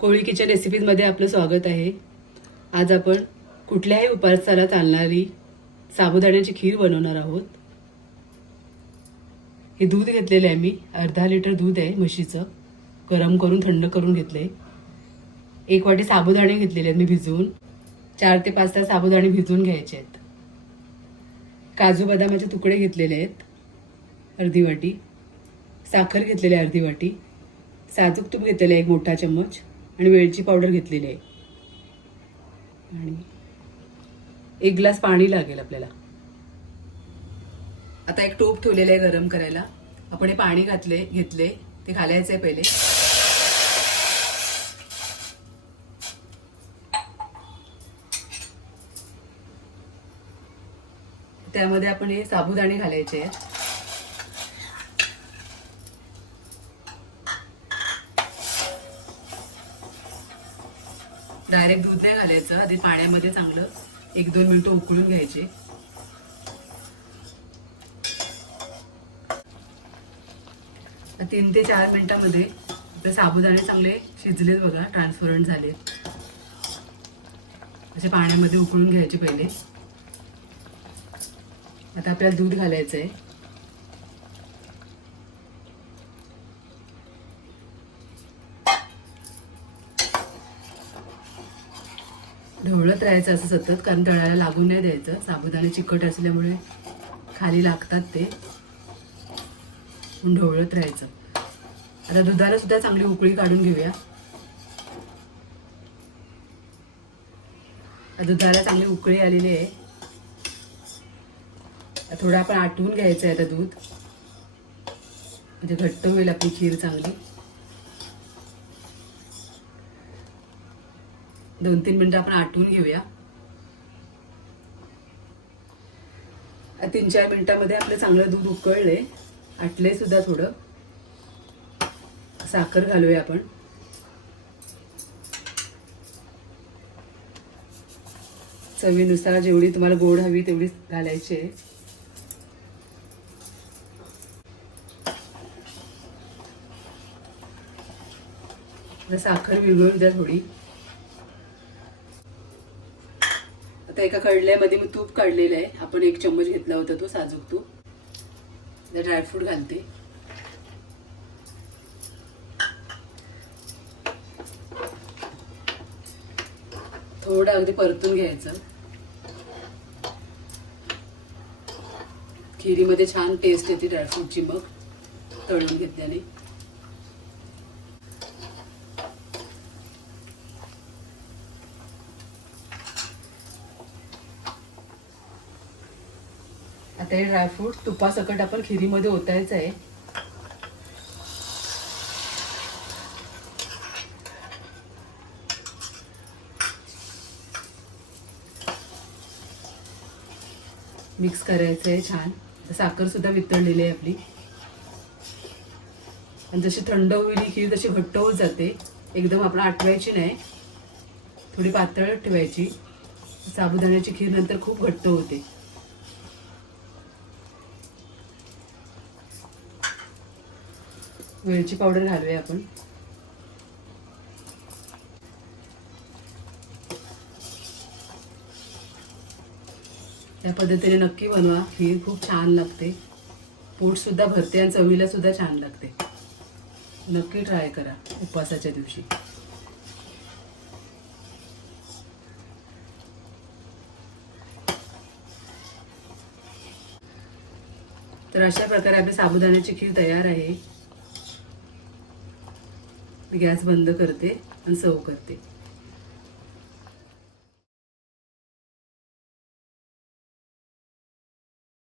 कोळी kitchen रेसिपीजमध्ये आपलं स्वागत आहे. आज आपण कुठल्याही उपासाला चालणारी साबुदाण्याची खीर बनवणार आहोत. हे दूध घेतलेलं आहे मी. अर्धा लिटर दूध आहे म्हशीचं. गरम करून थंड करून घेतले एक वाटी साबुदाणे घेतलेले आहेत मी भिजवून. चार ते पाच तास साबुदाणे भिजवून घ्यायचे आहेत. काजू बदामाचे तुकडे घेतलेले आहेत. अर्धी वाटी. साखर घेतलेली आहे अर्धी वाटी. साजूक तूप घेतलेलं आहे एक मोठा चम्मच. आणि वेलची पावडर घेतलेली आहे. आणि एक ग्लास पाणी लागेल आपल्याला. आता एक टोप ठेवलेलं आहे गरम करायला. आपण हे पाणी घातले घेतले ते घालायचं आहे पहिले. त्यामध्ये आपण हे साबुदाणे घालायचे आहेत. डायरेक्ट दूध नाही घालायचं. आधी पाण्यामध्ये चांगलं एक दोन मिनिटं उकळून घ्यायचे. तीन ते चार मिनिटामध्ये आपले साबुदाणे चांगले शिजलेत बघा ट्रान्सपरंट झाले असे पाण्यामध्ये उकळून घ्यायचे पहिले. आता आपल्याला दूध घालायचं आहे ढवळत राहायचं असं सतत कारण तळायला लागून नाही द्यायचं. साबुदाणे चिकट असल्यामुळे खाली लागतात ते. ढवळत राहायचं. आता दुधाला सुद्धा चांगली उकळी काढून घेऊया. दुधाला चांगली उकळी आलेली आहे. थोडं आपण आटवून घ्यायचं आहे आता दूध. म्हणजे घट्ट होईल आपली खीर चांगली. दोन तीन मिनिटं आपण आटवून घेऊया. तीन चार मिनिटामध्ये आपलं चांगलं दूध उकळले आटले सुद्धा थोडं. साखर घालूया आपण. चवीनुसार जेवढी तुम्हाला गोड हवी तेवढी घालायची आहे. साखर विरघळून द्या थोडी. आता एका कडल्यामध्ये मी तूप काढलेलं आहे. आपण एक चम्मच घेतला होता तो साजूक तूप. ड्रायफ्रूट घालते. थोडं अगदी परतून घ्यायचं. खिरीमध्ये छान टेस्ट येते ड्रायफ्रूटची मग तळून घेतल्याने. आता हे ड्रायफ्रूट तुपासकट आपण खिरीमध्ये ओतायचं आहे मिक्स करायचं आहे छान. साखरसुद्धा वितळलेली आहे आपली. आणि जशी थंड होईल ही खीर तशी घट्ट होत जाते. एकदम आपण आटवायची नाही. थोडी पातळ ठेवायची. साबुदाण्याची खीर नंतर खूप घट्ट होते. वेलची पावडर घालूया आपण. या पद्धतीने नक्की बनवा. खीर खूप छान लागते. पोटसुद्धा भरते आणि चवीला सुद्धा छान लागते. नक्की ट्राय करा उपवासाच्या दिवशी. तर अशा प्रकारे आपली साबुदाण्याची खीर तयार आहे. गॅस बंद करते आणि सर्व करते.